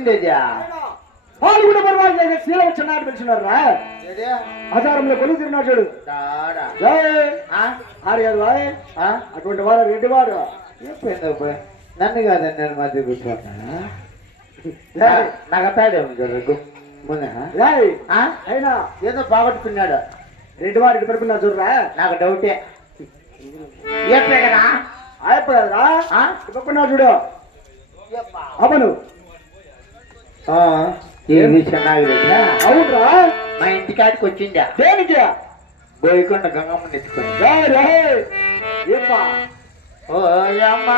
వచ్చిండేది వాళ్ళు కూడా పర్వాలేదు శీలం చిన్నాడు పిలిచినారా ఆచారంలో కొలు తిరిగినాడు చూడు ఆడు కాదు వాయ్ అటువంటి వాడు రెడ్డి వాడు నన్ను కాదండి నేను మధ్య కూర్చోన్నా నాకు అతాడేమో చూడు అయినా ఏదో బాగొట్టుకున్నాడు రెడ్డి వాడికి పడుకున్నాడు చూడరా నాకు డౌటే చెప్పే కదా అయిపోయారా పడుకున్నాడు చూడు అవును ఏ విషయం నాకు తెలుసా అవునరా మా ఇంటికాడికి వచ్చిందా దేనికి బోయకొండ గంగమ్మని ఎత్తుకొని ఏమ్మా ఓ అమ్మా